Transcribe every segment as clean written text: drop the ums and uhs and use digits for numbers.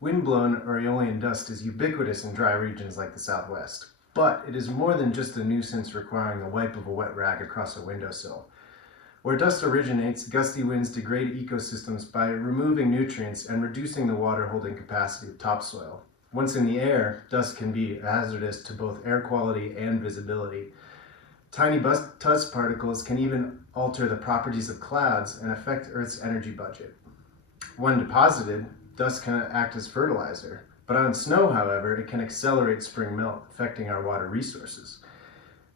Windblown or aeolian dust is ubiquitous in dry regions like the Southwest, but it is more than just a nuisance requiring the wipe of a wet rag across a windowsill. Where dust originates, gusty winds degrade ecosystems by removing nutrients and reducing the water-holding capacity of topsoil. Once in the air, dust can be hazardous to both air quality and visibility. Tiny dust particles can even alter the properties of clouds and affect Earth's energy budget. When deposited, dust can act as fertilizer, but on snow, however, it can accelerate spring melt, affecting our water resources.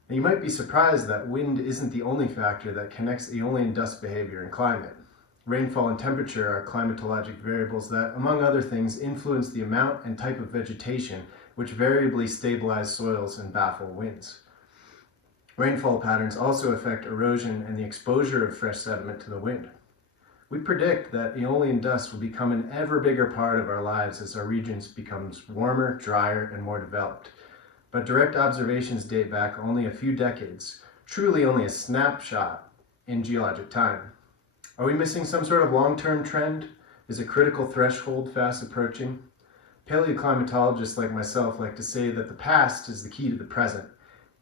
Now, you might be surprised that wind isn't the only factor that connects aeolian dust behavior and climate. Rainfall and temperature are climatologic variables that, among other things, influence the amount and type of vegetation, which variably stabilize soils and baffle winds. Rainfall patterns also affect erosion and the exposure of fresh sediment to the wind. We predict that aeolian dust will become an ever bigger part of our lives as our regions become warmer, drier, and more developed. But direct observations date back only a few decades, truly only a snapshot in geologic time. Are we missing some sort of long-term trend? Is a critical threshold fast approaching? Paleoclimatologists like myself like to say that the past is the key to the present.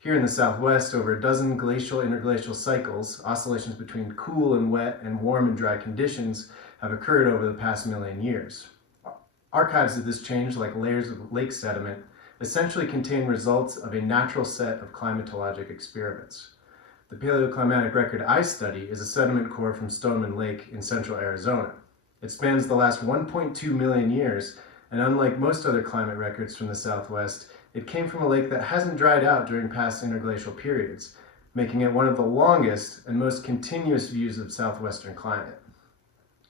Here in the Southwest, over a dozen glacial-interglacial cycles, oscillations between cool and wet and warm and dry conditions, have occurred over the past million years. Archives of this change, like layers of lake sediment, essentially contain results of a natural set of climatologic experiments. The paleoclimatic record I study is a sediment core from Stoneman Lake in central Arizona. It spans the last 1.2 million years, and unlike most other climate records from the Southwest, it came from a lake that hasn't dried out during past interglacial periods, making it one of the longest and most continuous views of Southwestern climate.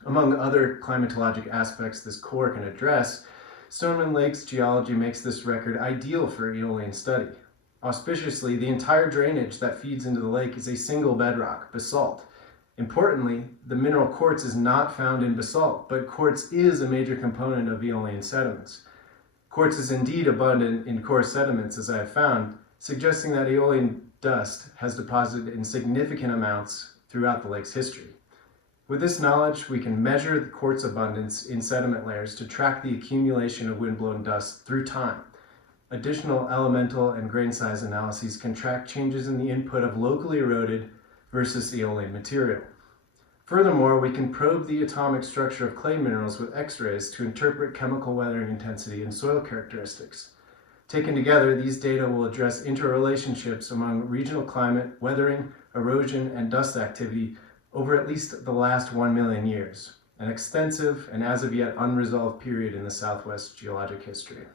Among other climatologic aspects this core can address, Stoneman Lake's geology makes this record ideal for aeolian study. Auspiciously, the entire drainage that feeds into the lake is a single bedrock, basalt. Importantly, the mineral quartz is not found in basalt, but quartz is a major component of aeolian sediments. Quartz is indeed abundant in core sediments, as I have found, suggesting that aeolian dust has deposited in significant amounts throughout the lake's history. With this knowledge, we can measure the quartz abundance in sediment layers to track the accumulation of windblown dust through time. Additional elemental and grain size analyses can track changes in the input of locally eroded versus aeolian material. Furthermore, we can probe the atomic structure of clay minerals with X-rays to interpret chemical weathering intensity and soil characteristics. Taken together, these data will address interrelationships among regional climate, weathering, erosion, and dust activity over at least the last 1 million years, an extensive and as of yet unresolved period in the Southwest geologic history.